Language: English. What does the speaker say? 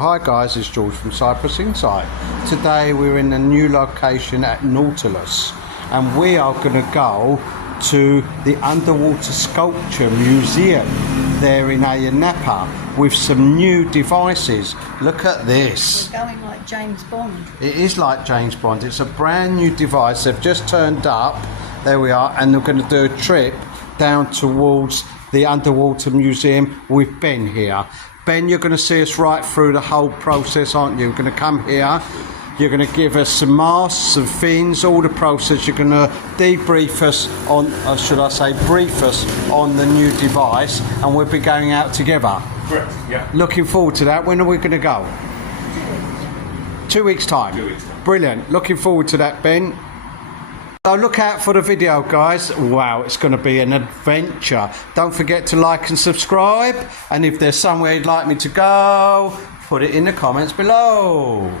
Hi guys, it's George from Cyprus Insight. Today we're in a new location at Nautilus and we are going to go to the Underwater Sculpture Museum there in Ayia Napa with some new devices. Look at this. We're going like James Bond. It is like James Bond. It's a brand new device. They've just turned up. There we are, and they're going to do a trip down towards the Underwater Museum with Ben here. Ben, you're going to see us right through the whole process, aren't you? You're going to come here, you're going to give us some masks, some fins, all the process. You're going to debrief us on, or should I say, brief us on the new device, and we'll be going out together. Correct, yeah. Looking forward to that. When are we going to go? 2 weeks time. 2 weeks time. Brilliant. Looking forward to that, Ben. So look out for the video, guys. Wow, it's going to be an adventure. Don't forget to like and subscribe. And if there's somewhere you'd like me to go, put it in the comments below.